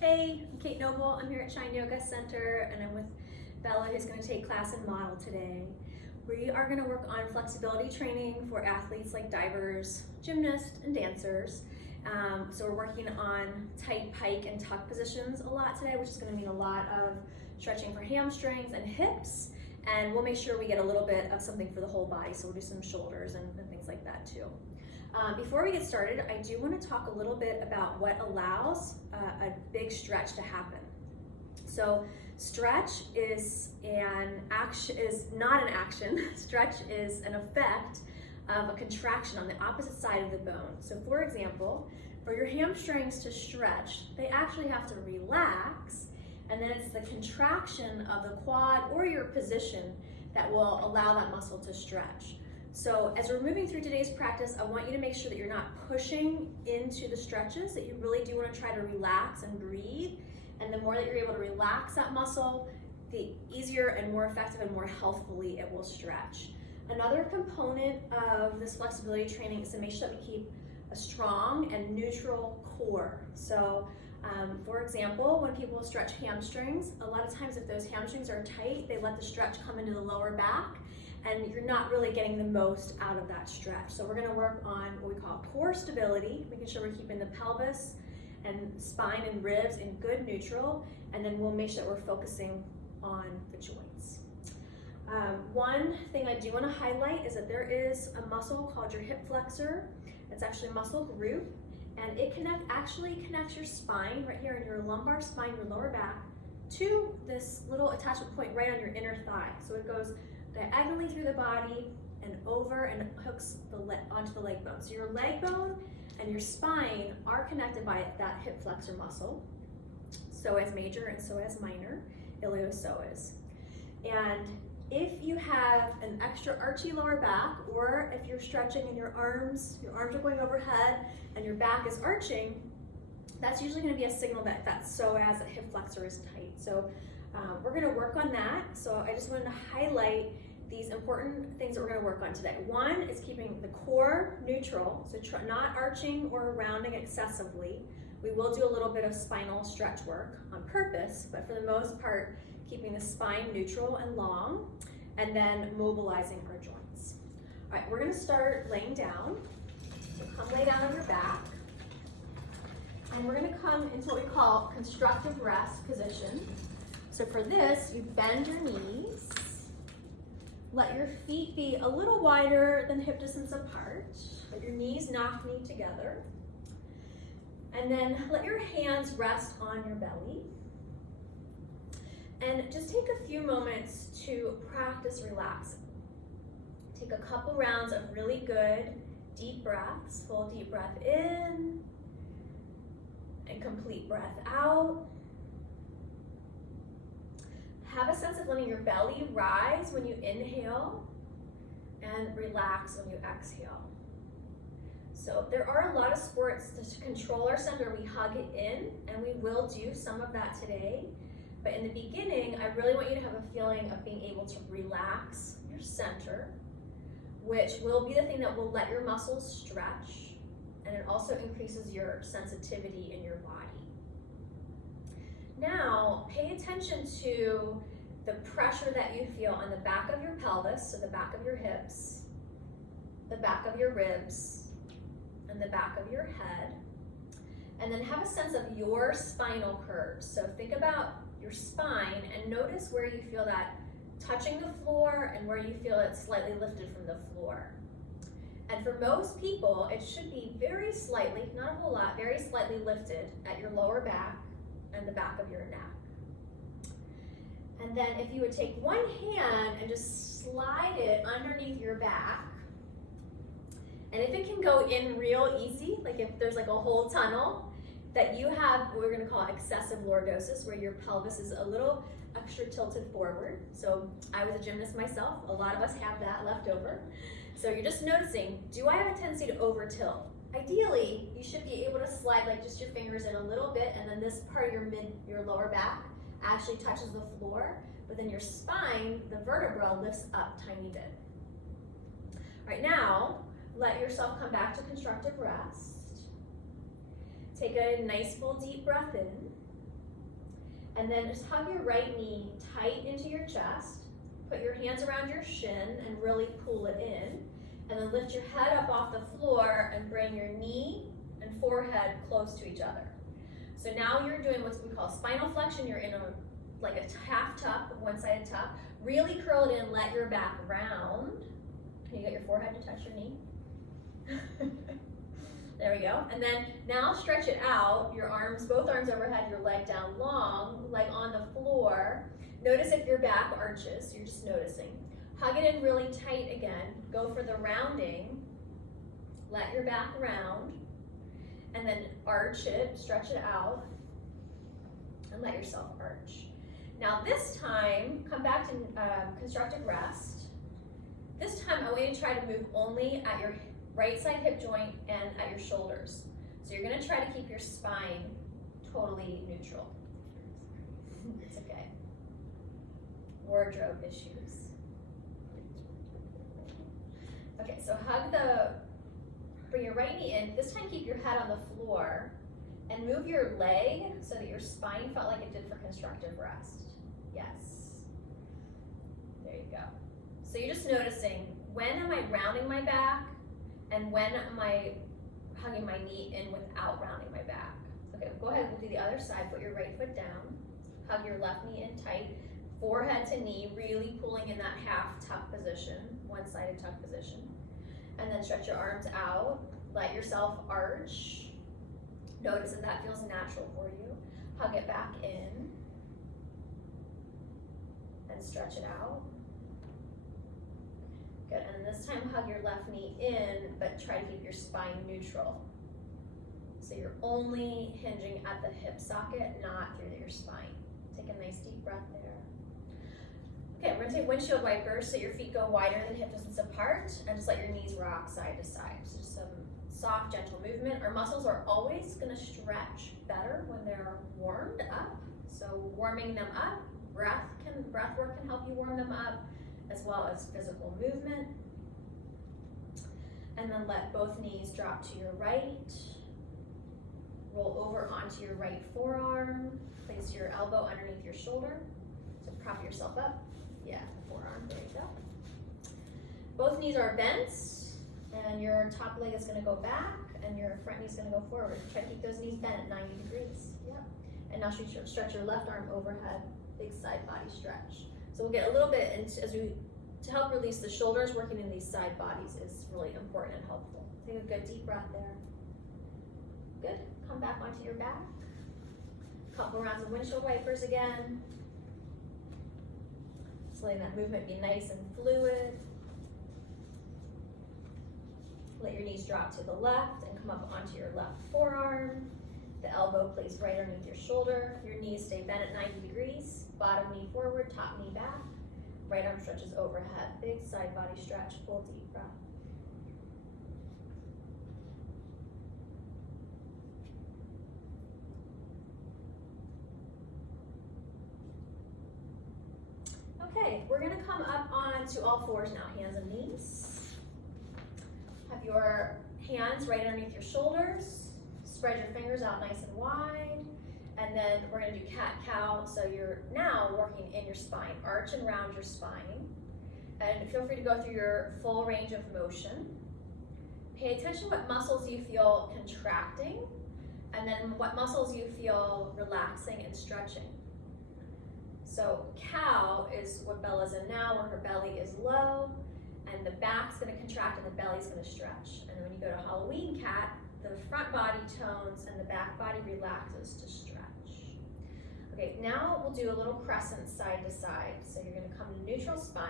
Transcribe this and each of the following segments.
Hey, I'm Kate Noble. I'm here at Shine Yoga Center, and I'm with Bella, who's going to take class in model today. We are going to work on flexibility training for athletes like divers, gymnasts, and dancers. So we're working on tight pike and tuck positions a lot today, which is going to mean a lot of stretching for hamstrings and hips. And we'll make sure we get a little bit of something for the whole body, so we'll do some shoulders and things like that too. Before we get started, I do want to talk a little bit about what allows a big stretch to happen. So stretch is not an action. Stretch is an effect of a contraction on the opposite side of the bone. So for example, for your hamstrings to stretch, they actually have to relax, and then it's the contraction of the quad or your position that will allow that muscle to stretch. So as we're moving through today's practice, I want you to make sure that you're not pushing into the stretches, that you really do want to try to relax and breathe. And the more that you're able to relax that muscle, the easier and more effective and more healthfully it will stretch. Another component of this flexibility training is to make sure that we keep a strong and neutral core. So for example, when people stretch hamstrings, a lot of times if those hamstrings are tight, they let the stretch come into the lower back, and you're not really getting the most out of that stretch. So we're gonna work on what we call core stability, making sure we're keeping the pelvis and spine and ribs in good neutral, and then we'll make sure that we're focusing on the joints. One thing I do wanna highlight is that there is a muscle called your hip flexor. It's actually a muscle group, and it actually connects your spine right here in your lumbar spine, your lower back, to this little attachment point right on your inner thigh. So it goes diagonally through the body and over and hooks onto the leg bone. So your leg bone and your spine are connected by that hip flexor muscle. So is major and so is minor, iliopsoas. And if you have an extra archy lower back, or if you're stretching and your arms are going overhead and your back is arching, that's usually going to be a signal that that psoas, that hip flexor, is tight. So we're going to work on that. So I just wanted to highlight these important things that we're going to work on today. One is keeping the core neutral, so not arching or rounding excessively. We will do a little bit of spinal stretch work on purpose, but for the most part, keeping the spine neutral and long, and then mobilizing our joints. All right, we're going to start laying down. So come lay down on your back. And we're going to come into what we call constructive rest position. So for this, you bend your knees, let your feet be a little wider than hip distance apart, let your knees knock knee together, and then let your hands rest on your belly. And just take a few moments to practice relaxing. Take a couple rounds of really good deep breaths, full deep breath in, and complete breath out. Have a sense of letting your belly rise when you inhale and relax when you exhale. So there are a lot of sports to control our center. We hug it in, and we will do some of that today. But in the beginning, I really want you to have a feeling of being able to relax your center, which will be the thing that will let your muscles stretch, and it also increases your sensitivity in your body. Now, pay attention to the pressure that you feel on the back of your pelvis, so the back of your hips, the back of your ribs, and the back of your head. And then have a sense of your spinal curves. So think about your spine and notice where you feel that touching the floor and where you feel it slightly lifted from the floor. And for most people, it should be very slightly, not a whole lot, very slightly lifted at your lower back and the back of your neck. And then if you would take one hand and just slide it underneath your back, and if it can go in real easy, like if there's like a whole tunnel, that you have what we're going to call excessive lordosis, where your pelvis is a little extra tilted forward. So I was a gymnast myself. A lot of us have that left over. So you're just noticing, do I have a tendency to over tilt? Ideally, you should be able to slide like just your fingers in a little bit, and then this part of your lower back actually touches the floor, but then your spine, the vertebra, lifts up a tiny bit. All right, now let yourself come back to constructive rest. Take a nice full deep breath in. And then just hug your right knee tight into your chest. Put your hands around your shin and really pull it in. And then lift your head up off the floor and bring your knee and forehead close to each other. So now you're doing what we call spinal flexion. You're in like a half tuck, one-sided tuck. Really curl it in, let your back round. Can you get your forehead to touch your knee? There we go. And then now stretch it out, your arms, both arms overhead, your leg down long, leg on the floor. Notice if your back arches, you're just noticing. Hug it in really tight again. Go for the rounding. Let your back round. And then arch it, stretch it out, and let yourself arch. Now this time, come back to constructive rest. This time I want you to try to move only at your right side hip joint and at your shoulders. So you're gonna try to keep your spine totally neutral. It's okay. Wardrobe issues. Okay, so bring your right knee in. This time keep your head on the floor and move your leg so that your spine felt like it did for constructive rest. Yes. There you go. So you're just noticing, when am I rounding my back and when am I hugging my knee in without rounding my back? Okay, go ahead, we'll do the other side. Put your right foot down. Hug your left knee in tight. Forehead to knee, really pulling in that half tuck position, one-sided tuck position. And then stretch your arms out. Let yourself arch. Notice if that feels natural for you. Hug it back in. And stretch it out. Good, and this time hug your left knee in, but try to keep your spine neutral. So you're only hinging at the hip socket, not through your spine. Take a nice deep breath there. Okay, we're gonna take windshield wipers so your feet go wider than hip distance apart, and just let your knees rock side to side. So just some soft, gentle movement. Our muscles are always gonna stretch better when they're warmed up. So warming them up, breath work can help you warm them up, as well as physical movement. And then let both knees drop to your right. Roll over onto your right forearm. Place your elbow underneath your shoulder. So prop yourself up. Yeah, the forearm, there you go. Both knees are bent, and your top leg is gonna go back, and your front knee is gonna go forward. Try to keep those knees bent at 90 degrees. Yep. And now stretch your left arm overhead, big side body stretch. So we'll get a little bit into, to help release the shoulders, working in these side bodies is really important and helpful. Take a good deep breath there. Good, come back onto your back. Couple rounds of windshield wipers again. Just letting that movement be nice and fluid. Let your knees drop to the left and come up onto your left forearm. The elbow placed right underneath your shoulder. Your knees stay bent at 90 degrees. Bottom knee forward, top knee back. Right arm stretches overhead. Big side body stretch, full deep breath. Okay, we're gonna come up onto all fours now, hands and knees. Have your hands right underneath your shoulders. Spread your fingers out nice and wide. And then we're gonna do cat-cow. So you're now working in your spine. Arch and round your spine. And feel free to go through your full range of motion. Pay attention to what muscles you feel contracting, and then what muscles you feel relaxing and stretching. So cow is what Bella's in now, where her belly is low, and the back's gonna contract and the belly's gonna stretch. And when you go to Halloween cat, the front body tones and the back body relaxes to stretch. Okay, now we'll do a little crescent side to side. So you're gonna come to neutral spine,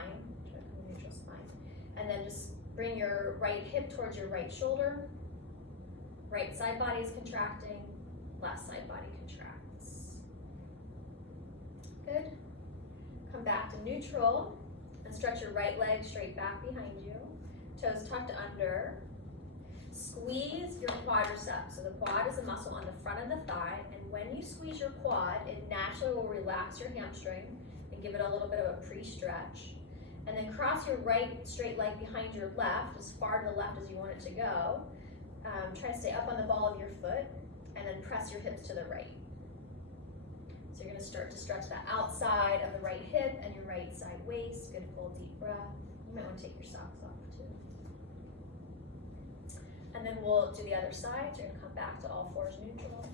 and then just bring your right hip towards your right shoulder. Right side body is contracting, left side body contracts. Good. Come back to neutral and stretch your right leg straight back behind you. Toes tucked under. Squeeze your quadricep. So the quad is a muscle on the front of the thigh, and when you squeeze your quad, it naturally will relax your hamstring and give it a little bit of a pre-stretch. And then cross your right straight leg behind your left, as far to the left as you want it to go. Try to stay up on the ball of your foot, and then press your hips to the right. So you're gonna gonna start to stretch that outside of the right hip and your right side waist. Good full deep breath. You might want to take your socks off too. And then we'll do the other side. So you're gonna come back to all fours neutral.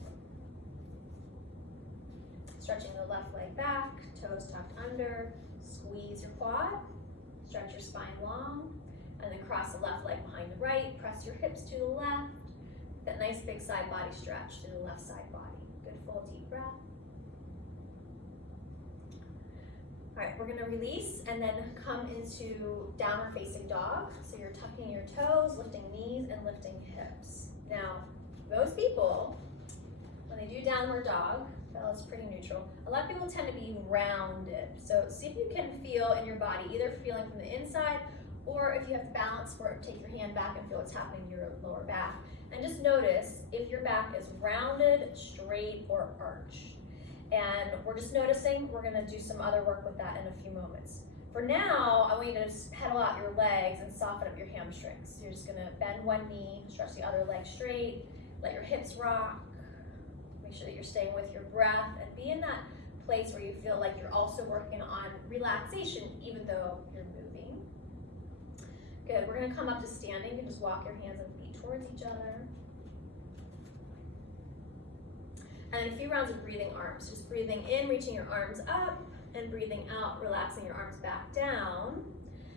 Stretching the left leg back, toes tucked under, squeeze your quad, stretch your spine long, and then cross the left leg behind the right, press your hips to the left, that nice big side body stretch to the left side body. Good full deep breath. All right, we're gonna release and then come into downward facing dog. So you're tucking your toes, lifting knees, and lifting hips. Now, most people, when they do downward dog, Bella's pretty neutral. A lot of people tend to be rounded. So see if you can feel in your body, either feeling from the inside, or if you have balance for it, take your hand back and feel what's happening in your lower back. And just notice if your back is rounded, straight, or arched. And we're just noticing, we're gonna do some other work with that in a few moments. For now, I want you to just pedal out your legs and soften up your hamstrings. So you're just gonna bend one knee, stretch the other leg straight, let your hips rock. Make sure that you're staying with your breath and be in that place where you feel like you're also working on relaxation even though you're moving. Good, we're gonna come up to standing and just walk your hands and feet towards each other. And then a few rounds of breathing arms. Just breathing in, reaching your arms up, and breathing out, relaxing your arms back down.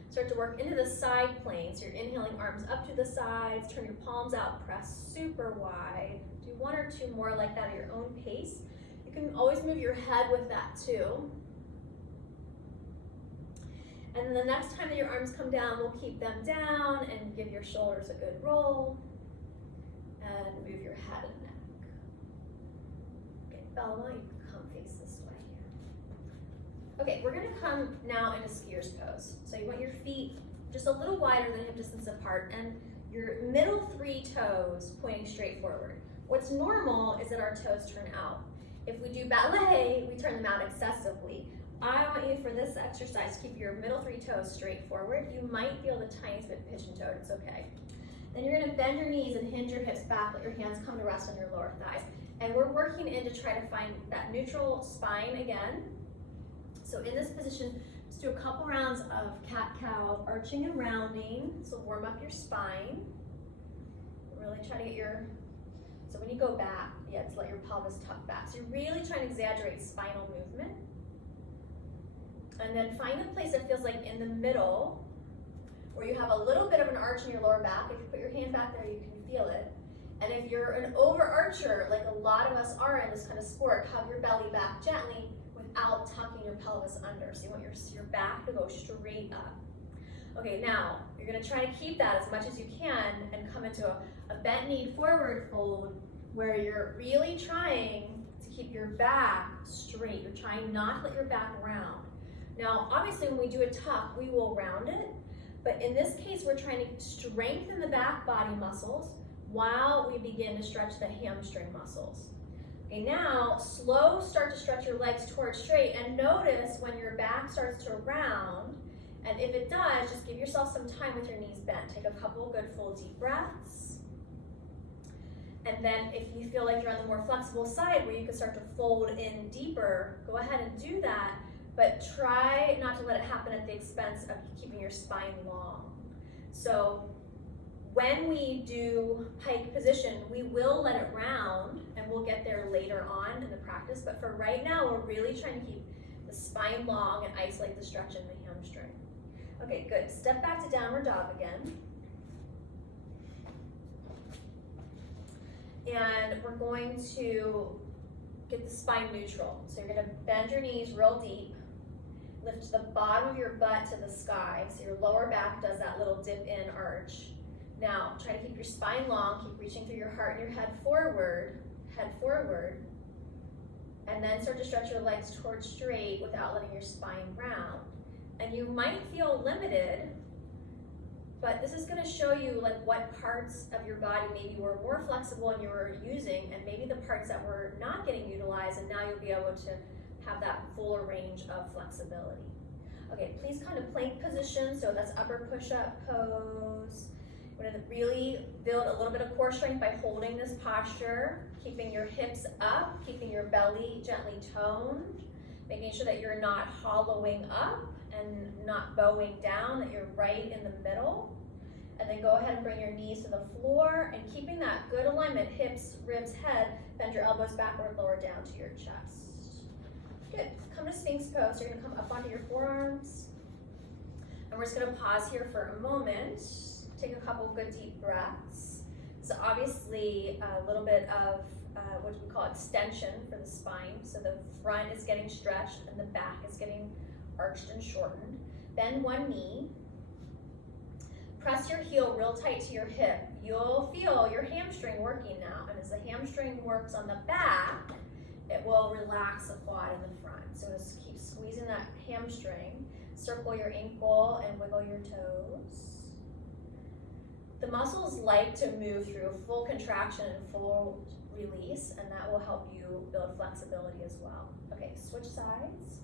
Start to work into the side plane. So you're inhaling, arms up to the sides, turn your palms out, press super wide. Do one or two more like that at your own pace. You can always move your head with that too. And then the next time that your arms come down, we'll keep them down and give your shoulders a good roll. And move your head and neck. Okay, Bella, you can come face this way here. Okay, we're gonna come now into skier's pose. So you want your feet just a little wider than hip distance apart and your middle three toes pointing straight forward. What's normal is that our toes turn out. If we do ballet, we turn them out excessively. I want you for this exercise to keep your middle three toes straight forward. You might feel the tiniest bit pigeon-toed, it's okay. Then you're gonna bend your knees and hinge your hips back, let your hands come to rest on your lower thighs. And we're working in to try to find that neutral spine again. So in this position, just do a couple rounds of cat-cow, arching and rounding. So warm up your spine. Really try to get your, so when you go back, you have to let your pelvis tuck back. So you're really trying to exaggerate spinal movement. And then find a place that feels like in the middle, where you have a little bit of an arch in your lower back. If you put your hand back there, you can feel it. And if you're an overarcher, like a lot of us are in this kind of sport, hug your belly back gently without tucking your pelvis under. So you want your back to go straight up. Okay, now you're gonna try to keep that as much as you can and come into a bent knee forward fold where you're really trying to keep your back straight. You're trying not to let your back round. Now, obviously when we do a tuck, we will round it, but in this case, we're trying to strengthen the back body muscles while we begin to stretch the hamstring muscles. Okay, now, start to stretch your legs towards straight and notice when your back starts to round, and if it does, just give yourself some time with your knees bent. Take a couple good full deep breaths. And then if you feel like you're on the more flexible side where you can start to fold in deeper, go ahead and do that. But try not to let it happen at the expense of keeping your spine long. So when we do pike position, we will let it round and we'll get there later on in the practice. But for right now, we're really trying to keep the spine long and isolate the stretch in the hamstring. Okay, good. Step back to downward dog again. And we're going to get the spine neutral. So you're gonna bend your knees real deep. Lift the bottom of your butt to the sky, so your lower back does that little dip in arch. Now, try to keep your spine long, keep reaching through your heart and your head forward, and then start to stretch your legs towards straight without letting your spine round. And you might feel limited, but this is gonna show you like what parts of your body maybe were more flexible and you were using, and maybe the parts that were not getting utilized, and now you'll be able to have that fuller range of flexibility. Okay, please come to plank position. So that's upper push-up pose. We're gonna really build a little bit of core strength by holding this posture, keeping your hips up, keeping your belly gently toned, making sure that you're not hollowing up and not bowing down, that you're right in the middle. And then go ahead and bring your knees to the floor and keeping that good alignment, hips, ribs, head, bend your elbows backward, lower down to your chest. Good, come to Sphinx pose. You're gonna come up onto your forearms. And we're just gonna pause here for a moment. Take a couple good deep breaths. So obviously a little bit of what we call extension for the spine. So the front is getting stretched and the back is getting arched and shortened. Bend one knee. Press your heel real tight to your hip. You'll feel your hamstring working now. And as the hamstring works on the back, it will relax the quad in the front. So just keep squeezing that hamstring. Circle your ankle and wiggle your toes. The muscles like to move through full contraction and full release, and that will help you build flexibility as well. Okay, switch sides.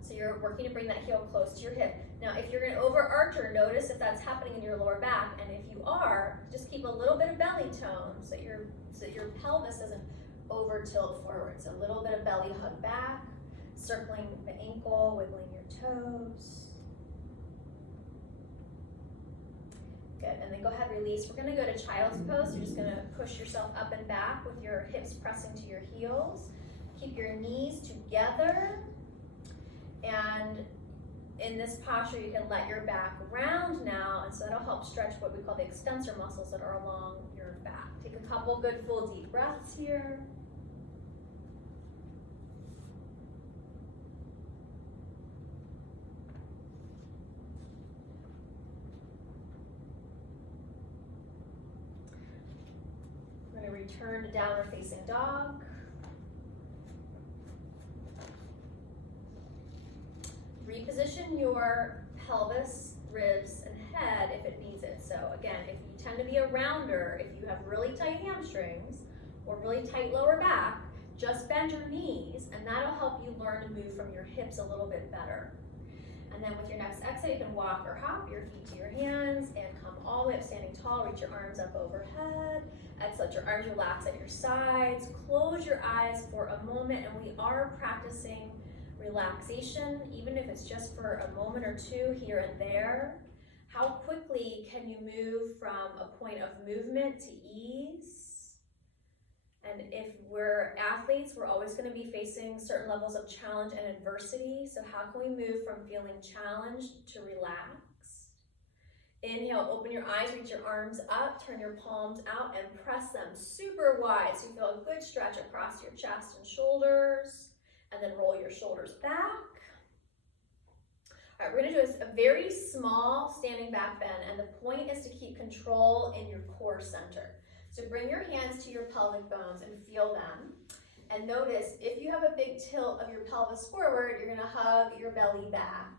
So you're working to bring that heel close to your hip. Now, if you're gonna overarch or notice if that's happening in your lower back, and if you are, just keep a little bit of belly tone so that your pelvis doesn't over tilt forward. So a little bit of belly hug back, circling the ankle, wiggling your toes. Good, and then go ahead, release. We're gonna go to child's pose. You're just gonna push yourself up and back with your hips pressing to your heels. Keep your knees together. And in this posture, you can let your back round now, and so that'll help stretch what we call the extensor muscles that are along your back. Take a couple good full deep breaths here. We're going to return to downward facing dog. Reposition your pelvis, ribs, and head if it needs it. So again, if you tend to be a rounder, if you have really tight hamstrings or really tight lower back, just bend your knees and that'll help you learn to move from your hips a little bit better. And then with your next exhale, you can walk or hop your feet to your hands and come all the way up standing tall. Reach your arms up overhead. Exhale, let your arms relax at your sides. Close your eyes for a moment, and we are practicing relaxation, even if it's just for a moment or two here and there. How quickly can you move from a point of movement to ease? And if we're athletes, we're always going to be facing certain levels of challenge and adversity. So how can we move from feeling challenged to relaxed? Inhale, open your eyes, reach your arms up, turn your palms out and press them super wide. So you feel a good stretch across your chest and shoulders. And then roll your shoulders back. All right, we're gonna do a very small standing back bend, and the point is to keep control in your core center. So bring your hands to your pelvic bones and feel them. And notice, if you have a big tilt of your pelvis forward, you're gonna hug your belly back.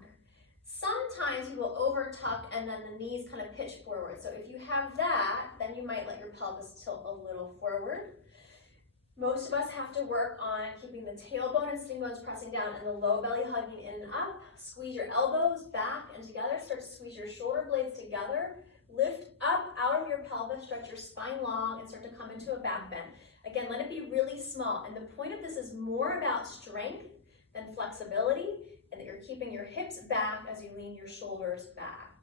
Sometimes you will over tuck and then the knees kind of pitch forward. So if you have that, then you might let your pelvis tilt a little forward. Most of us have to work on keeping the tailbone and sitting bones pressing down and the low belly hugging in and up. Squeeze your elbows back and together. Start to squeeze your shoulder blades together. Lift up out of your pelvis, stretch your spine long, and start to come into a back bend. Again, let it be really small. And the point of this is more about strength than flexibility, and that you're keeping your hips back as you lean your shoulders back.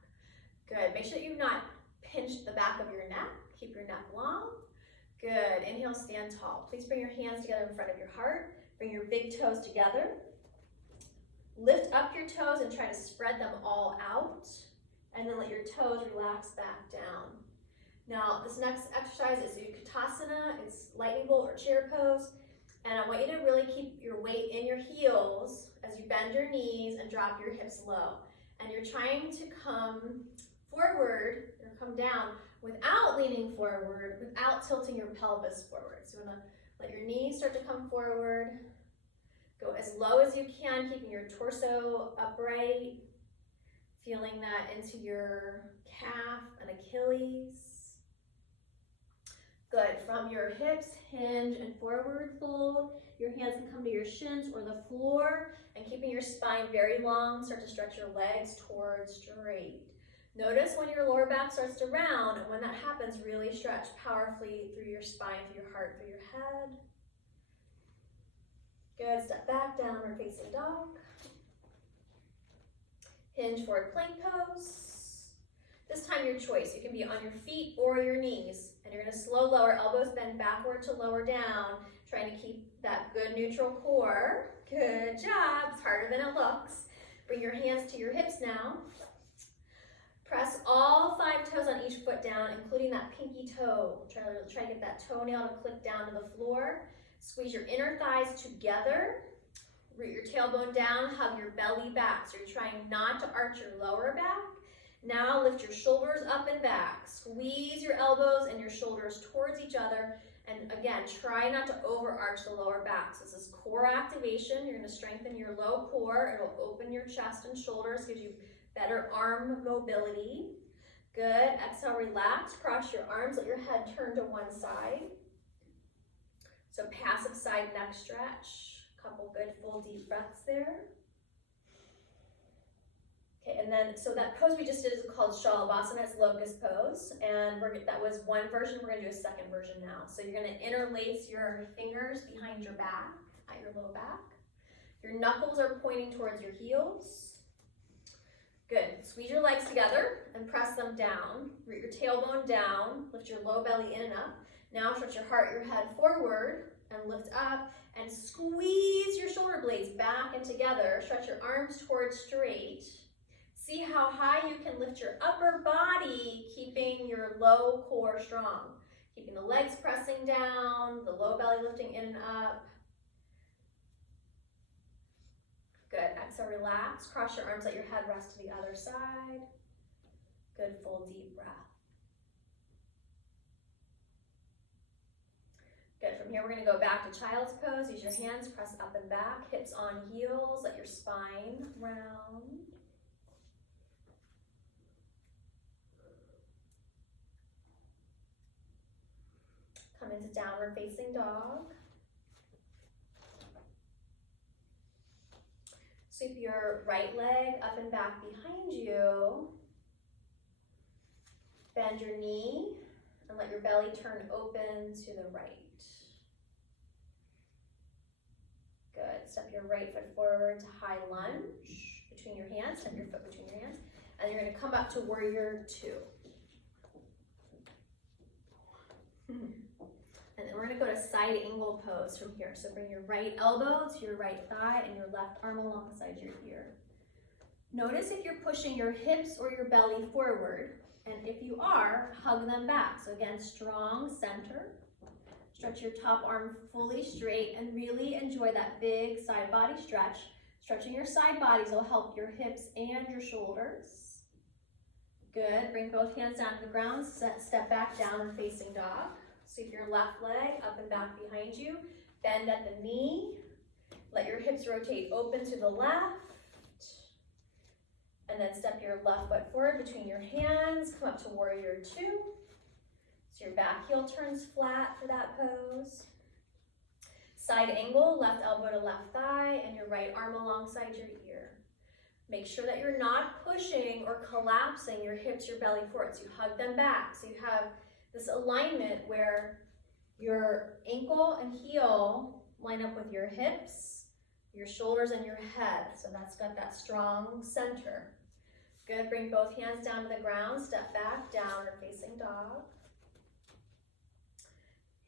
Good. Make sure that you've not pinched the back of your neck. Keep your neck long. Good. Inhale, stand tall. Please bring your hands together in front of your heart. Bring your big toes together. Lift up your toes and try to spread them all out. And then let your toes relax back down. Now, this next exercise is Utkatasana. It's lightning bolt or chair pose. And I want you to really keep your weight in your heels as you bend your knees and drop your hips low. And you're trying to come forward or come down without leaning forward, without tilting your pelvis forward. So you want to let your knees start to come forward. Go as low as you can, keeping your torso upright. Feeling that into your calf and Achilles. Good. From your hips, hinge and forward fold. Your hands can come to your shins or the floor. And keeping your spine very long, start to stretch your legs towards straight. Notice when your lower back starts to round, and when that happens, really stretch powerfully through your spine, through your heart, through your head. Good, step back, downward facing dog. Hinge forward plank pose. This time your choice, you can be on your feet or your knees, and you're gonna slow lower, elbows bend backward to lower down, trying to keep that good neutral core. Good job, it's harder than it looks. Bring your hands to your hips now. Press all 5 toes on each foot down, including that pinky toe. Try to get that toenail to click down to the floor. Squeeze your inner thighs together. Root your tailbone down, hug your belly back. So you're trying not to arch your lower back. Now lift your shoulders up and back. Squeeze your elbows and your shoulders towards each other. And again, try not to overarch the lower back. So this is core activation. You're gonna strengthen your low core. It'll open your chest and shoulders, gives you better arm mobility. Good, exhale, relax, cross your arms, let your head turn to one side. So passive side neck stretch, couple good full deep breaths there. Okay, and then, so that pose we just did is called Shalabhasana, it's locust pose, and that was one version, we're gonna do a second version now. So you're gonna interlace your fingers behind your back, at your low back. Your knuckles are pointing towards your heels. Good, squeeze your legs together and press them down. Root your tailbone down, lift your low belly in and up. Now stretch your heart, your head forward and lift up and squeeze your shoulder blades back and together. Stretch your arms towards straight. See how high you can lift your upper body, keeping your low core strong. Keeping the legs pressing down, the low belly lifting in and up. Good, exhale, relax. Cross your arms, let your head rest to the other side. Good, full deep breath. Good, from here we're gonna go back to child's pose. Use your hands, press up and back, hips on heels, let your spine round. Come into downward facing dog. Sweep your right leg up and back behind you. Bend your knee and let your belly turn open to the right. Good. Step your right foot forward to high lunge between your hands. Step your foot between your hands. And you're going to come up to warrior 2. And then we're gonna go to side angle pose from here. So bring your right elbow to your right thigh and your left arm alongside your ear. Notice if you're pushing your hips or your belly forward, and if you are, hug them back. So again, strong center. Stretch your top arm fully straight and really enjoy that big side body stretch. Stretching your side bodies will help your hips and your shoulders. Good, bring both hands down to the ground, step back, downward facing dog. Sweep your left leg up and back behind you. Bend at the knee. Let your hips rotate open to the left. And then step your left foot forward between your hands. Come up to warrior 2. So your back heel turns flat for that pose. Side angle, left elbow to left thigh and your right arm alongside your ear. Make sure that you're not pushing or collapsing your hips, your belly forward. So you hug them back. So you have this alignment where your ankle and heel line up with your hips, your shoulders, and your head. So that's got that strong center. Good, bring both hands down to the ground, step back, downward facing dog.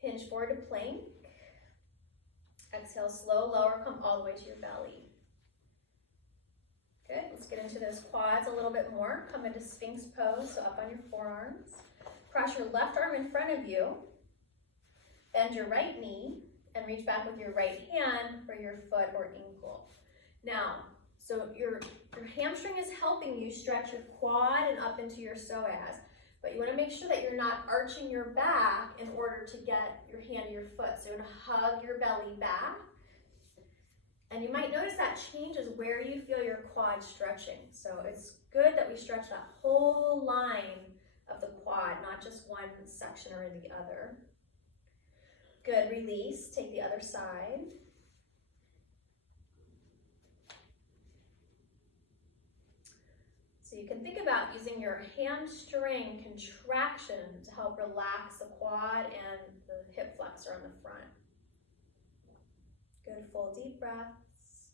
Hinge forward to plank. Exhale, slow, lower, come all the way to your belly. Good, let's get into those quads a little bit more. Come into Sphinx pose, so up on your forearms. Cross your left arm in front of you, bend your right knee, and reach back with your right hand for your foot or ankle. Now, so your hamstring is helping you stretch your quad and up into your psoas, but you want to make sure that you're not arching your back in order to get your hand to your foot. So you want to hug your belly back, and you might notice that changes where you feel your quad stretching. So it's good that we stretch that whole line of the quad, not just one section or the other. Good, release, take the other side. So you can think about using using your hamstring contraction to help relax the quad and the hip flexor on the front. Good, full deep breaths.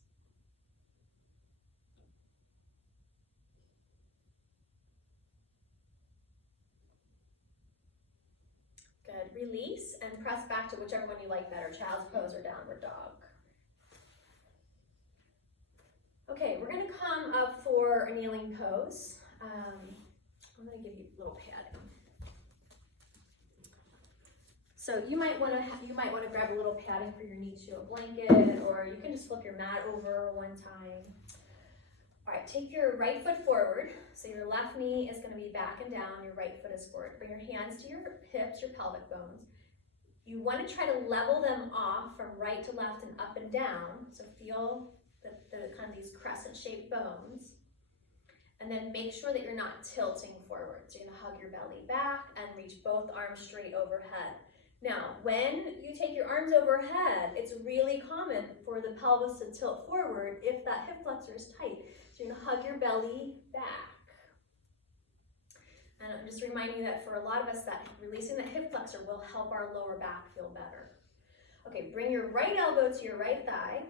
Good, release and press back to whichever one you like better, child's pose or downward dog. Okay, we're gonna come up for a kneeling pose. I'm gonna give you a little padding. So you might wanna grab a little padding for your knees, a blanket, or you can just flip your mat over one time. All right, take your right foot forward. So your left knee is gonna be back and down, your right foot is forward. Bring your hands to your hips, your pelvic bones. You wanna try to level them off from right to left and up and down. So feel the kind of these crescent shaped bones. And then make sure that you're not tilting forward. So you're gonna hug your belly back and reach both arms straight overhead. Now, when you take your arms overhead, it's really common for the pelvis to tilt forward if that hip flexor is tight. So you're gonna hug your belly back. And I'm just reminding you that for a lot of us, that releasing the hip flexor will help our lower back feel better. Okay, bring your right elbow to your right thigh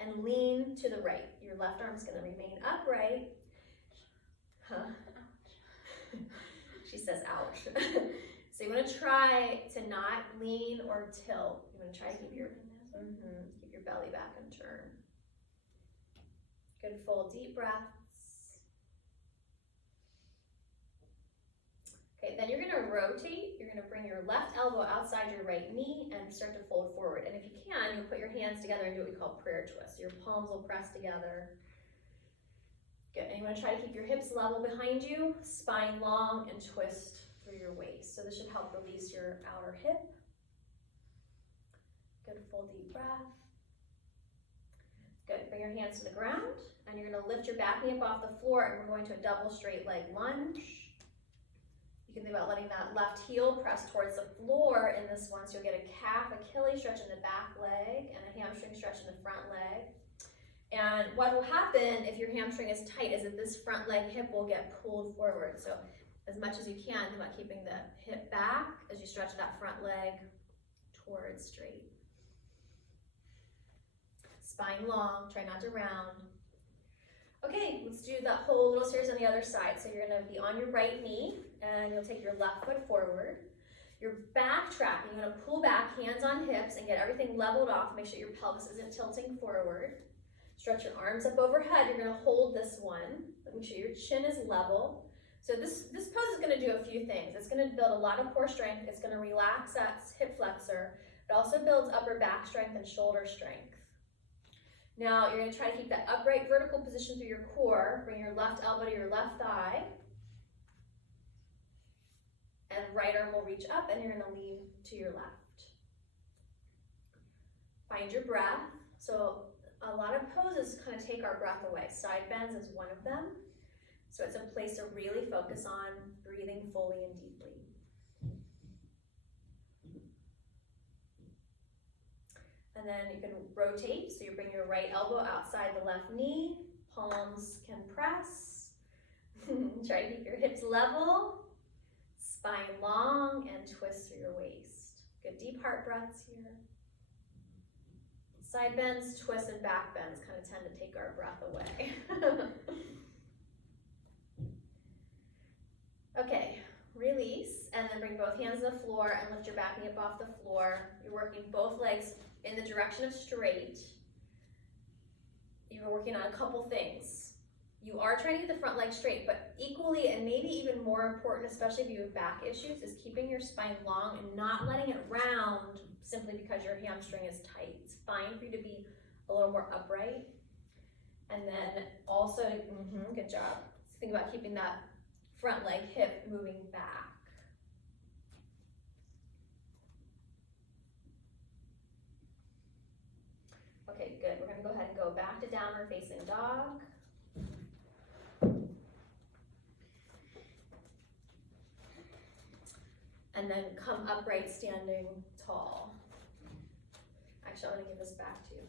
and lean to the right. Your left arm is gonna remain upright. Huh? She says, ouch. So you wanna try to not lean or tilt. You wanna try to keep your belly back and turn. Good, full deep breaths. Okay, then you're gonna rotate. You're gonna bring your left elbow outside your right knee and start to fold forward. And if you can, you'll put your hands together and do what we call prayer twist. Your palms will press together. Good, and you wanna try to keep your hips level behind you, spine long, and twist through your waist. So this should help release your outer hip. Good, full deep breath. Good, bring your hands to the ground, and you're gonna lift your back knee up off the floor, and we're going to a double straight leg lunge. You can think about letting that left heel press towards the floor in this one, so you'll get a calf Achilles stretch in the back leg and a hamstring stretch in the front leg. And what will happen if your hamstring is tight is that this front leg hip will get pulled forward. So as much as you can, think about keeping the hip back as you stretch that front leg towards straight. Spine long, try not to round. Okay, let's do that whole little series on the other side. So you're gonna be on your right knee and you'll take your left foot forward. You're backtracking, you're gonna pull back, hands on hips, and get everything leveled off. Make sure your pelvis isn't tilting forward. Stretch your arms up overhead. You're gonna hold this one. Make sure your chin is level. So this pose is gonna do a few things. It's gonna build a lot of core strength. It's gonna relax that hip flexor. It also builds upper back strength and shoulder strength. Now you're gonna try to keep that upright vertical position through your core. Bring your left elbow to your left thigh. And right arm will reach up and you're gonna lean to your left. Find your breath. So a lot of poses kind of take our breath away. Side bends is one of them. So it's a place to really focus on breathing fully and deeply. And then you can rotate, so you bring your right elbow outside the left knee, palms can press. Try to keep your hips level, spine long, and twist through your waist. Good deep heart breaths here. Side bends, twists, and back bends kind of tend to take our breath away. Okay, release, and then bring both hands to the floor and lift your back knee up off the floor. You're working both legs in the direction of straight. You're working on a couple things. You are trying to get the front leg straight, but equally and maybe even more important, especially if you have back issues, is keeping your spine long and not letting it round simply because your hamstring is tight. It's fine for you to be a little more upright. And then also, good job. So think about keeping that front leg hip moving back. Okay, good. We're gonna go ahead and go back to downward facing dog. And then come upright standing tall. Actually, I'm gonna give this back to you.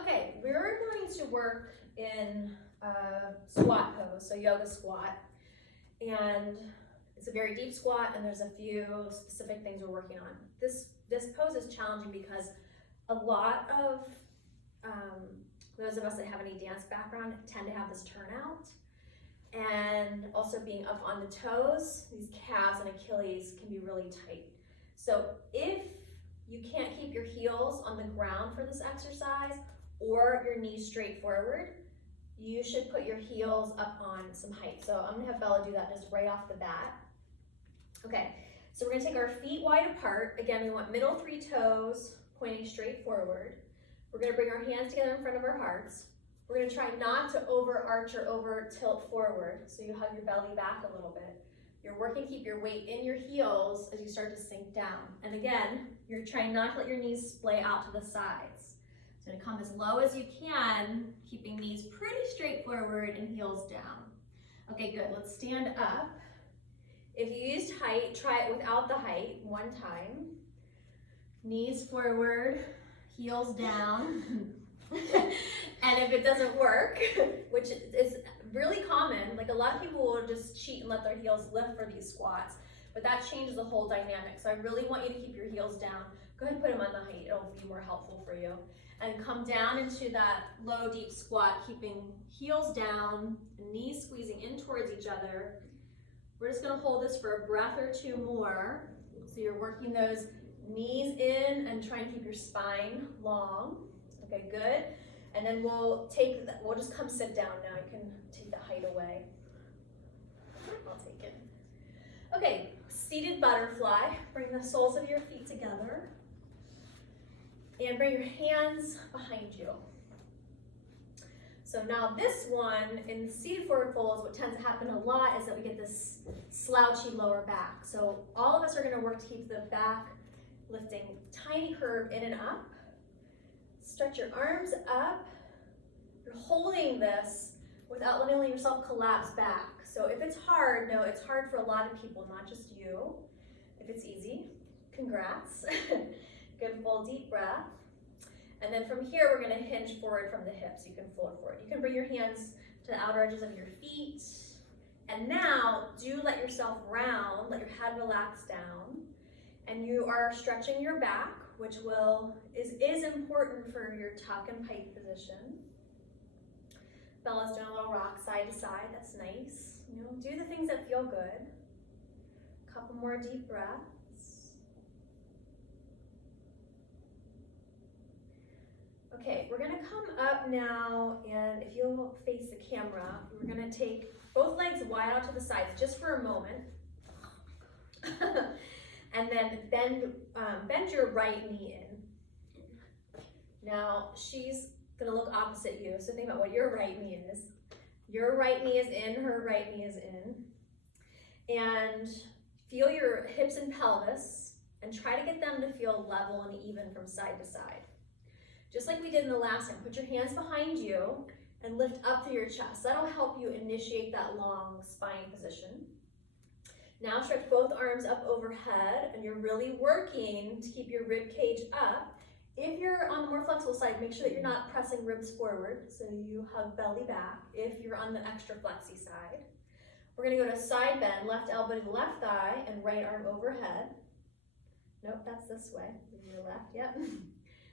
Okay, we're going to work in a squat pose, so yoga squat. And it's a very deep squat, and there's a few specific things we're working on. This pose is challenging because a lot of those of us that have any dance background tend to have this turnout. And also being up on the toes, these calves and Achilles can be really tight. So if you can't keep your heels on the ground for this exercise or your knees straight forward, you should put your heels up on some height. So I'm gonna have Bella do that just right off the bat. Okay, so we're gonna take our feet wide apart. Again, we want middle 3 toes pointing straight forward. We're gonna bring our hands together in front of our hearts. We're gonna try not to overarch or over tilt forward, so you hug your belly back a little bit. You're working, keep your weight in your heels as you start to sink down. And again, you're trying not to let your knees splay out to the sides. So gonna come as low as you can, keeping knees pretty straight forward and heels down. Okay, good, let's stand up. If you used height, try it without the height, one time. Knees forward, heels down. And if it doesn't work, which is really common, like a lot of people will just cheat and let their heels lift for these squats, but that changes the whole dynamic. So I really want you to keep your heels down. Go ahead and put them on the height, it'll be more helpful for you. And come down into that low, deep squat, keeping heels down, knees squeezing in towards each other. We're just gonna hold this for a breath or two more. So you're working those knees in and trying to keep your spine long. Okay, good. And then we'll just come sit down now. You can take the height away. I'll take it. Okay, seated butterfly. Bring the soles of your feet together. And bring your hands behind you. So now this one, in seated forward folds, what tends to happen a lot is that we get this slouchy lower back. So all of us are gonna work to keep the back lifting, tiny curve in and up. Stretch your arms up. You're holding this without letting yourself collapse back. So if it's hard, no, it's hard for a lot of people, not just you. If it's easy, congrats. Good, full deep breath. And then from here, we're gonna hinge forward from the hips. You can float forward. You can bring your hands to the outer edges of your feet. And now, do let yourself round, let your head relax down. And you are stretching your back, which is important for your tuck and pike position. Bella's doing a little rock side to side, that's nice. You know, do the things that feel good. Couple more deep breaths. Okay, we're gonna come up now, and if you'll face the camera, we're gonna take both legs wide out to the sides just for a moment. And then bend your right knee in. Now, she's gonna look opposite you, so think about what your right knee is. Your right knee is in, her right knee is in. And feel your hips and pelvis, and try to get them to feel level and even from side to side. Just like we did in the last time, put your hands behind you and lift up through your chest. That'll help you initiate that long spine position. Now stretch both arms up overhead, and you're really working to keep your rib cage up. If you're on the more flexible side, make sure that you're not pressing ribs forward, so you hug belly back. If you're on the extra flexy side, we're gonna go to side bend, left elbow to the left thigh, and right arm overhead. Nope, that's this way, your left, yep.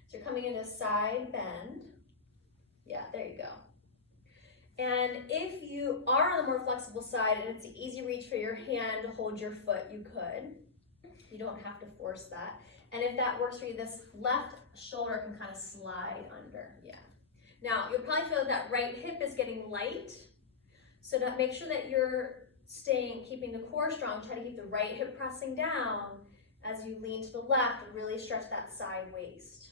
So you're coming into side bend. Yeah, there you go. And if you are on the more flexible side and it's an easy reach for your hand to hold your foot, you could. You don't have to force that. And if that works for you, this left shoulder can kind of slide under, yeah. Now, you'll probably feel that right hip is getting light. So to make sure that you're keeping the core strong, try to keep the right hip pressing down as you lean to the left and really stretch that side waist.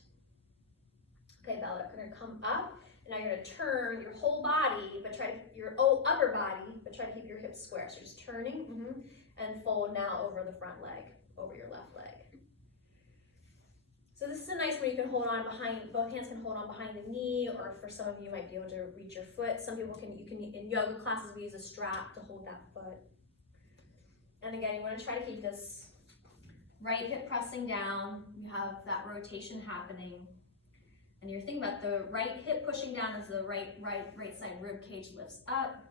Okay, Bella, you're gonna come up. Now you're gonna turn your whole body, but your upper body, but try to keep your hips square. So just turning, and fold now over the front leg, over your left leg. So this is a nice one you can hold on behind, both hands can hold on behind the knee, or for some of you might be able to reach your foot. Some people in yoga classes, we use a strap to hold that foot. And again, you wanna try to keep this right hip pressing down. You have that rotation happening. And you're thinking about the right hip pushing down as the right side rib cage lifts up.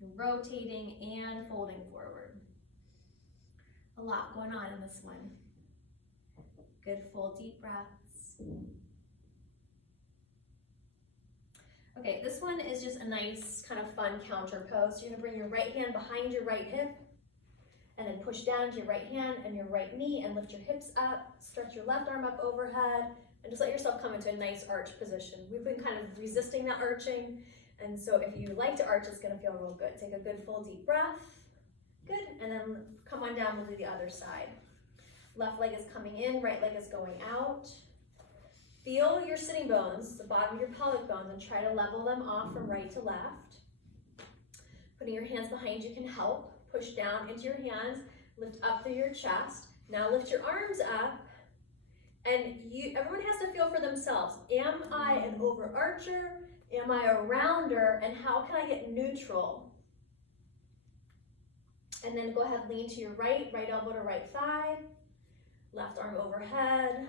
You're rotating and folding forward. A lot going on in this one. Good full deep breaths. Okay, this one is just a nice kind of fun counter pose. So you're gonna bring your right hand behind your right hip and then push down to your right hand and your right knee and lift your hips up, stretch your left arm up overhead, and just let yourself come into a nice arch position. We've been kind of resisting that arching, and so if you like to arch, it's gonna feel real good. Take a good full deep breath. Good, and then come on down, we'll do the other side. Left leg is coming in, right leg is going out. Feel your sitting bones, the bottom of your pelvic bones, and try to level them off from right to left. Putting your hands behind you can help. Push down into your hands, lift up through your chest. Now lift your arms up, and everyone has to feel for themselves. Am I an overarcher? Am I a rounder? And how can I get neutral? And then go ahead, lean to your right elbow to right thigh, left arm overhead,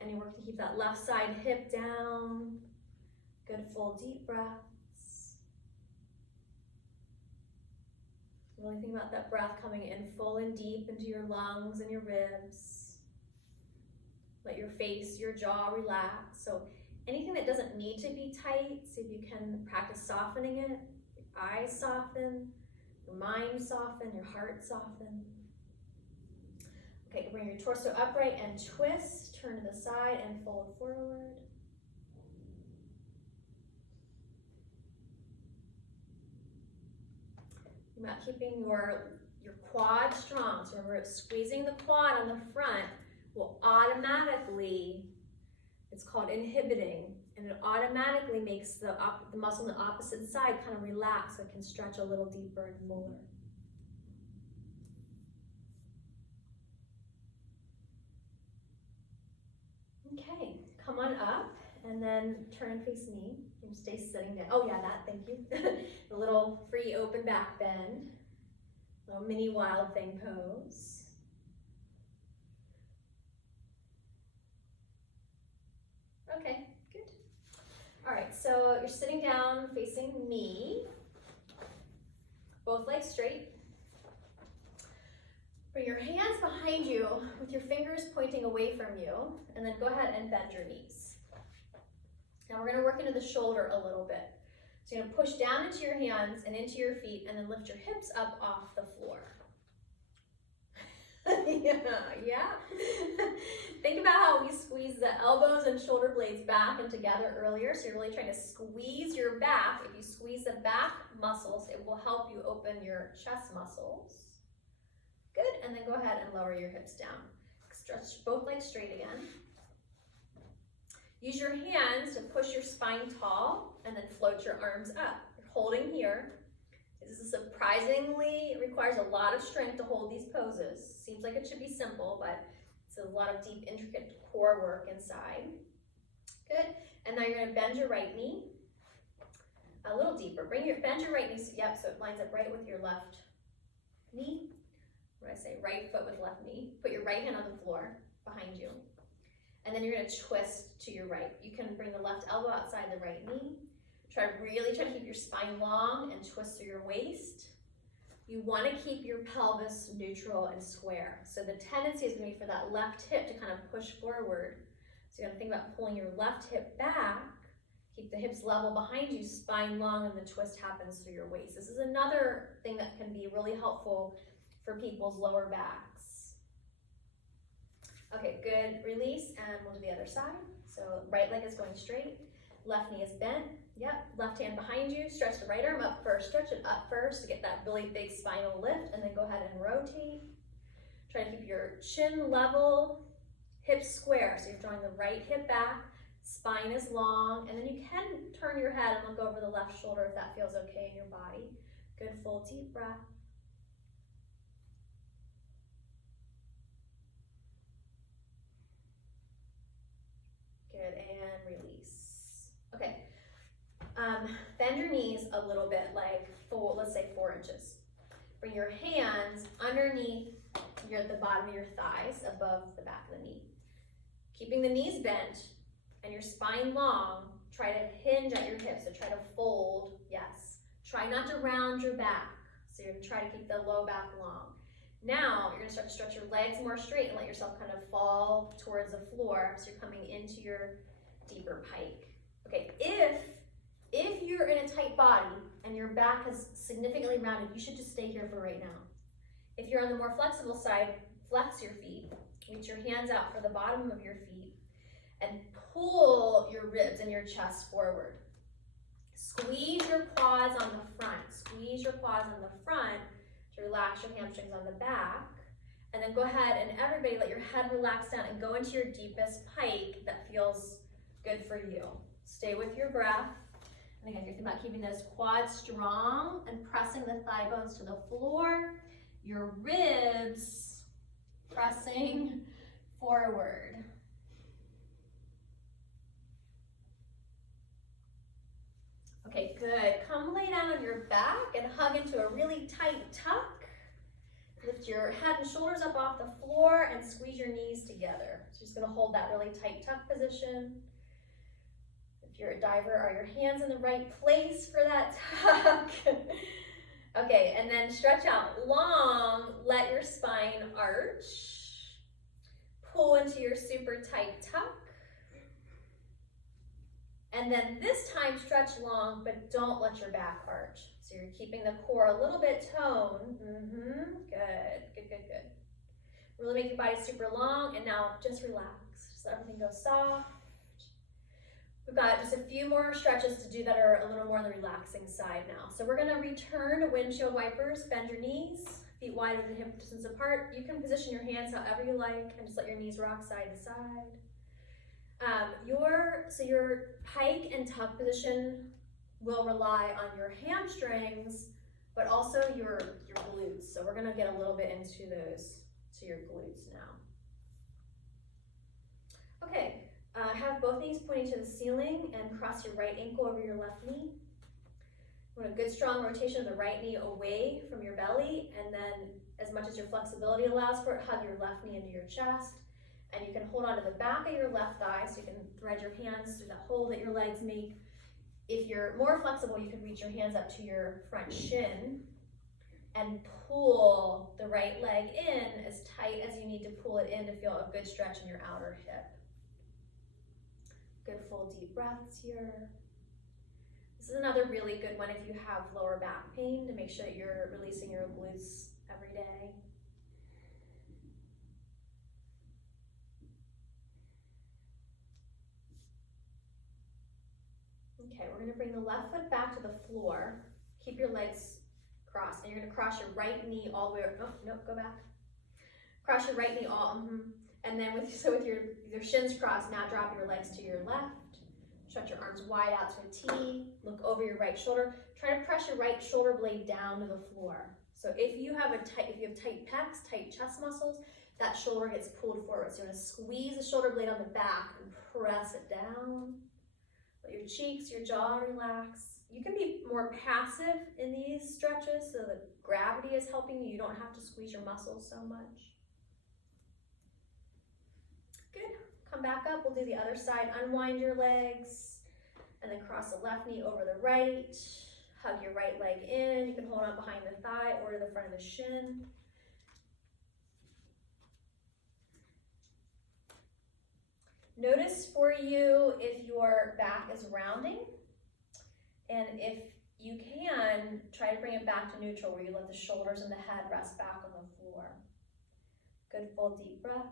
and you work to keep that left side hip down. Good full deep breaths. Really think about that breath coming in full and deep into your lungs and your ribs. Let your face, your jaw relax. So anything that doesn't need to be tight, see if you can practice softening it. Your eyes soften, your mind soften, your heart soften. Okay, bring your torso upright and twist, turn to the side and fold forward. About keeping your quad strong. So remember, squeezing the quad on the front will automatically, it's called inhibiting, and it automatically makes the muscle on the opposite side kind of relax so it can stretch a little deeper and more. Okay, come on up and then turn and face me. You stay sitting down. Oh yeah, that, thank you. The little free open back bend. Little mini wild thing pose. Okay, good. All right, so you're sitting down facing me. Both legs straight. Bring your hands behind you with your fingers pointing away from you, and then go ahead and bend your knees. Now we're gonna work into the shoulder a little bit. So you're gonna push down into your hands and into your feet, and then lift your hips up off the floor. yeah. Think about how we squeezed the elbows and shoulder blades back and together earlier. So you're really trying to squeeze your back. If you squeeze the back muscles, it will help you open your chest muscles. Good, and then go ahead and lower your hips down. Stretch both legs straight again. Use your hands to push your spine tall and then float your arms up. You're holding here. This is surprisingly, it requires a lot of strength to hold these poses. Seems like it should be simple, but it's a lot of deep, intricate core work inside. Good, and now you're gonna bend your right knee a little deeper. Bend your right knee, yep, so it lines up right with your left knee. What did I say? Right foot with left knee. Put your right hand on the floor behind you. And then you're gonna twist to your right. You can bring the left elbow outside the right knee. Really try to keep your spine long and twist through your waist. You wanna keep your pelvis neutral and square. So the tendency is gonna be for that left hip to kind of push forward. So you gotta think about pulling your left hip back, keep the hips level behind you, spine long, and the twist happens through your waist. This is another thing that can be really helpful for people's lower backs. Okay, good, release, and we'll do the other side. So right leg is going straight, left knee is bent, yep, left hand behind you, stretch the right arm up first, stretch it up first to get that really big spinal lift, and then go ahead and rotate. Try to keep your chin level, hips square, so you're drawing the right hip back, spine is long, and then you can turn your head and look over the left shoulder if that feels okay in your body. Good, full deep breath. Good, and release. Okay, bend your knees a little bit, like let's say 4 inches. Bring your hands underneath the bottom of your thighs, above the back of the knee. Keeping the knees bent and your spine long, try to hinge at your hips, so try to fold, yes. Try not to round your back. So you're gonna try to keep the low back long. Now you're gonna start to stretch your legs more straight and let yourself kind of fall towards the floor. So you're coming into your deeper pike. Okay, if you're in a tight body and your back is significantly rounded, you should just stay here for right now. If you're on the more flexible side, flex your feet. Reach your hands out for the bottom of your feet and pull your ribs and your chest forward. Squeeze your quads on the front. Squeeze your quads on the front to relax your hamstrings on the back. And then go ahead and everybody let your head relax down and go into your deepest pike that feels good for you. Stay with your breath. And again, you're thinking about keeping those quads strong and pressing the thigh bones to the floor. Your ribs pressing forward. Okay, good. Come lay down on your back and hug into a really tight tuck. Lift your head and shoulders up off the floor and squeeze your knees together. So you're just gonna hold that really tight tuck position. If you're a diver, are your hands in the right place for that tuck? Okay, and then stretch out long, let your spine arch. Pull into your super tight tuck. And then this time stretch long, but don't let your back arch. So you're keeping the core a little bit toned. Good. Really make your body super long, and now just relax. Just let everything go soft. We've got just a few more stretches to do that are a little more on the relaxing side now. So we're gonna return to windshield wipers. Bend your knees, feet wide and hip distance apart. You can position your hands however you like and just let your knees rock side to side. Your pike and tuck position will rely on your hamstrings, but also your glutes. So we're gonna get a little bit into your glutes now. Okay, have both knees pointing to the ceiling and cross your right ankle over your left knee. You want a good strong rotation of the right knee away from your belly, and then as much as your flexibility allows for it, hug your left knee into your chest. And you can hold on to the back of your left thigh, so you can thread your hands through that hole that your legs make. If you're more flexible, you can reach your hands up to your front shin and pull the right leg in as tight as you need to pull it in to feel a good stretch in your outer hip. Good full deep breaths here. This is another really good one if you have lower back pain, to make sure that you're releasing your glutes every day. Okay, we're gonna bring the left foot back to the floor. Keep your legs crossed, and you're gonna cross your right knee all the way, go back. Cross your right knee and then with your shins crossed, now drop your legs to your left. Stretch your arms wide out to a T. Look over your right shoulder. Try to press your right shoulder blade down to the floor. So if you have tight pecs, tight chest muscles, that shoulder gets pulled forward. So you're gonna squeeze the shoulder blade on the back and press it down. Let your cheeks, your jaw relax. You can be more passive in these stretches so that gravity is helping you. You don't have to squeeze your muscles so much. Good. Come back up. We'll do the other side. Unwind your legs and then cross the left knee over the right. Hug your right leg in. You can hold on behind the thigh or to the front of the shin. Notice for you if your back is rounding, and if you can, try to bring it back to neutral where you let the shoulders and the head rest back on the floor. Good full deep breaths.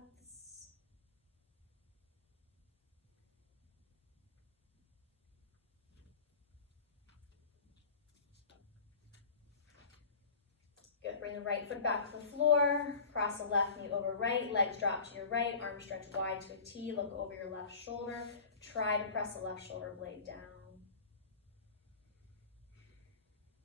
Good, bring the right foot back to the floor, cross the left knee over right, legs drop to your right, arms stretch wide to a T, look over your left shoulder, try to press the left shoulder blade down.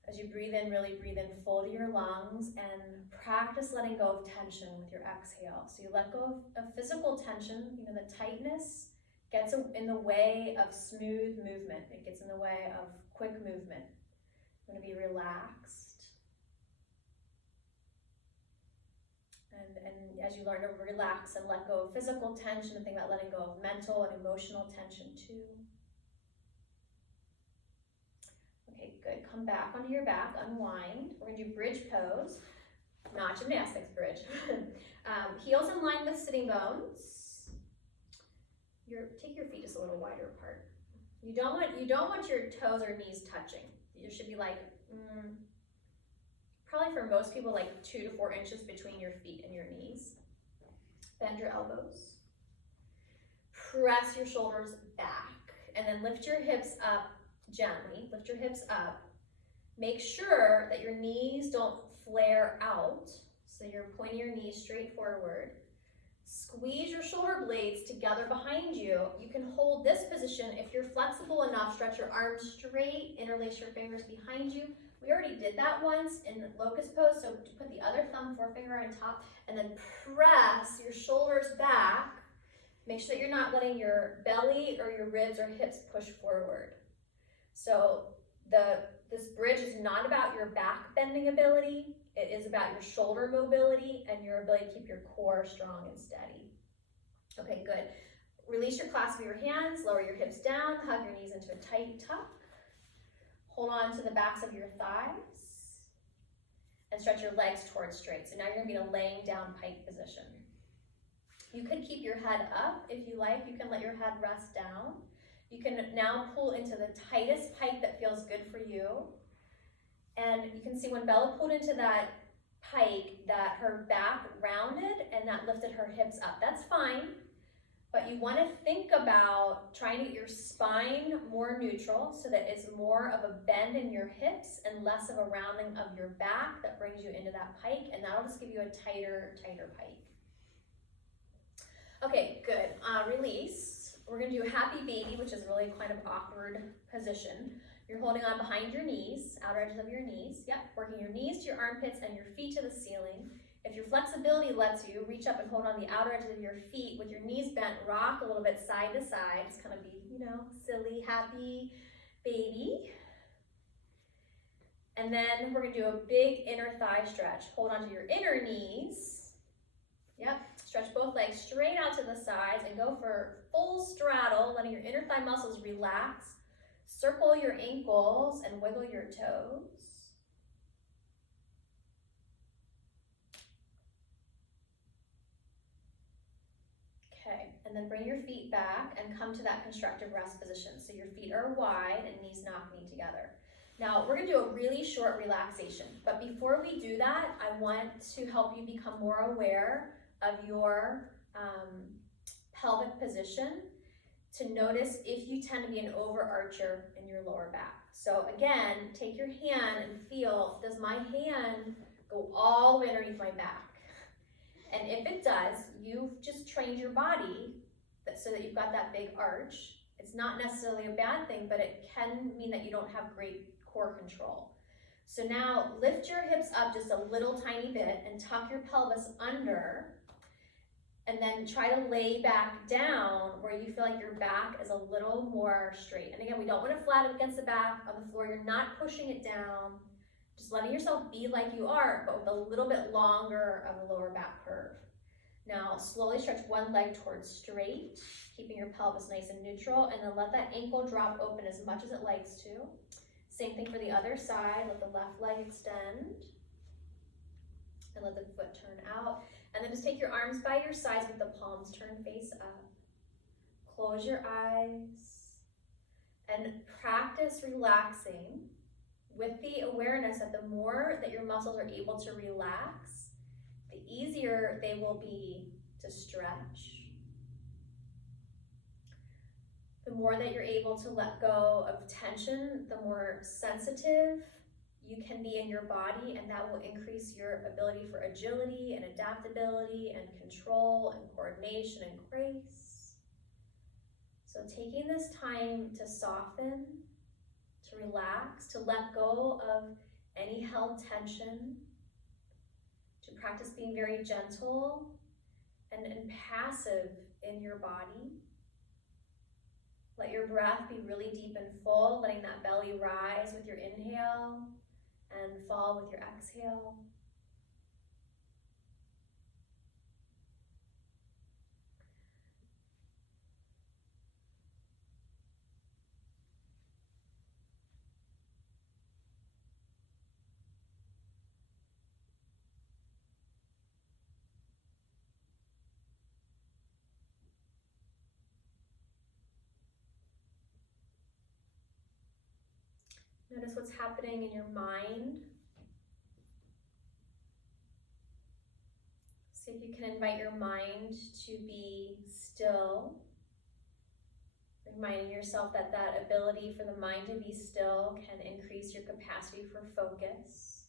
As you breathe in, really breathe in full to your lungs and practice letting go of tension with your exhale. So you let go of physical tension, the tightness gets in the way of smooth movement. It gets in the way of quick movement. You want to be relaxed. And as you learn to relax and let go of physical tension, think about letting go of mental and emotional tension too. Okay, good. Come back onto your back, unwind. We're gonna do bridge pose, not gymnastics bridge. Heels in line with sitting bones. Take your feet just a little wider apart. You don't want your toes or knees touching. You should be like, probably for most people, like 2 to 4 inches between your feet and your knees. Bend your elbows. Press your shoulders back, and then lift your hips up gently. Lift your hips up. Make sure that your knees don't flare out, so you're pointing your knees straight forward. Squeeze your shoulder blades together behind you. You can hold this position. If you're flexible enough, stretch your arms straight, interlace your fingers behind you. We already did that once in the locust pose, so put the other thumb, forefinger on top, and then press your shoulders back. Make sure that you're not letting your belly or your ribs or hips push forward. So this bridge is not about your back bending ability. It is about your shoulder mobility and your ability to keep your core strong and steady. Okay, good. Release your clasp of your hands, lower your hips down, hug your knees into a tight tuck. Hold on to the backs of your thighs and stretch your legs towards straight. So now you're gonna be in a laying down pike position. You could keep your head up if you like. You can let your head rest down. You can now pull into the tightest pike that feels good for you. And you can see when Bella pulled into that pike that her back rounded and that lifted her hips up. That's fine, but you want to think about trying to get your spine more neutral so that it's more of a bend in your hips and less of a rounding of your back that brings you into that pike, and that'll just give you a tighter pike. Okay, good. Release. We're going to do a happy baby, which is really kind of awkward position. You're holding on behind your knees, outer edges of your knees. Yep, working your knees to your armpits and your feet to the ceiling. If your flexibility lets you, reach up and hold on the outer edges of your feet with your knees bent, rock a little bit side to side. Just kind of be, silly, happy baby. And then we're going to do a big inner thigh stretch. Hold on to your inner knees. Yep, stretch both legs straight out to the sides and go for full straddle, letting your inner thigh muscles relax. Circle your ankles and wiggle your toes. Okay, and then bring your feet back and come to that constructive rest position. So your feet are wide and knees knock knee together. Now we're gonna do a really short relaxation, but before we do that, I want to help you become more aware of your pelvic position, to notice if you tend to be an overarcher in your lower back. So again, take your hand and feel, does my hand go all the way underneath my back? And if it does, you've just trained your body so that you've got that big arch. It's not necessarily a bad thing, but it can mean that you don't have great core control. So now lift your hips up just a little tiny bit and tuck your pelvis under, and then try to lay back down where you feel like your back is a little more straight. And again, we don't want to flat against the back of the floor. You're not pushing it down, just letting yourself be like you are, but with a little bit longer of a lower back curve. Now, slowly stretch one leg towards straight, keeping your pelvis nice and neutral, and then let that ankle drop open as much as it likes to. Same thing for the other side. Let the left leg extend, and let the foot turn out. And then just take your arms by your sides with the palms turned face up. Close your eyes and practice relaxing with the awareness that the more that your muscles are able to relax, the easier they will be to stretch. The more that you're able to let go of tension, the more sensitive you can be in your body, and that will increase your ability for agility and adaptability and control and coordination and grace. So taking this time to soften, to relax, to let go of any held tension, to practice being very gentle and passive in your body. Let your breath be really deep and full, letting that belly rise with your inhale and fall with your exhale. Notice what's happening in your mind. See if you can invite your mind to be still. Reminding yourself that that ability for the mind to be still can increase your capacity for focus.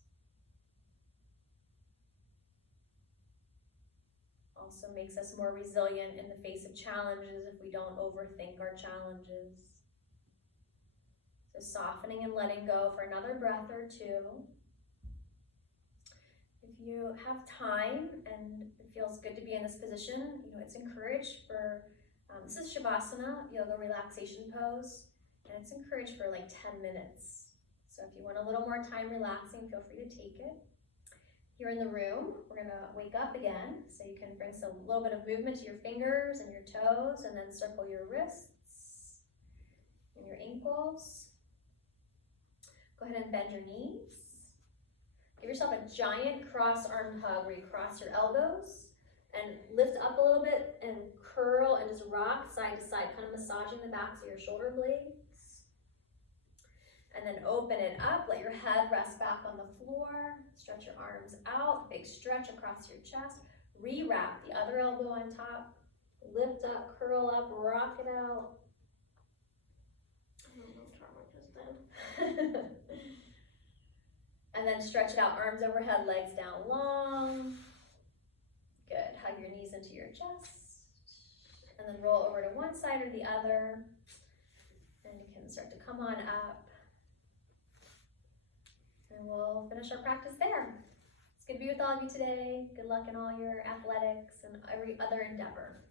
Also makes us more resilient in the face of challenges if we don't overthink our challenges. So softening and letting go for another breath or two. If you have time and it feels good to be in this position, it's encouraged for, this is Shavasana, yoga relaxation pose, and it's encouraged for like 10 minutes. So if you want a little more time relaxing, feel free to take it. Here in the room, we're gonna wake up again, so you can bring a little bit of movement to your fingers and your toes, and then circle your wrists and your ankles. Go ahead and bend your knees. Give yourself a giant cross-armed hug where you cross your elbows and lift up a little bit and curl and just rock side to side, kind of massaging the backs of your shoulder blades. And then open it up, let your head rest back on the floor, stretch your arms out, big stretch across your chest, re-wrap the other elbow on top, lift up, curl up, rock it out. I don't know what trauma just did. And then stretch it out, arms overhead, legs down long. Good, hug your knees into your chest. And then roll over to one side or the other. And you can start to come on up. And we'll finish our practice there. It's good to be with all of you today. Good luck in all your athletics and every other endeavor.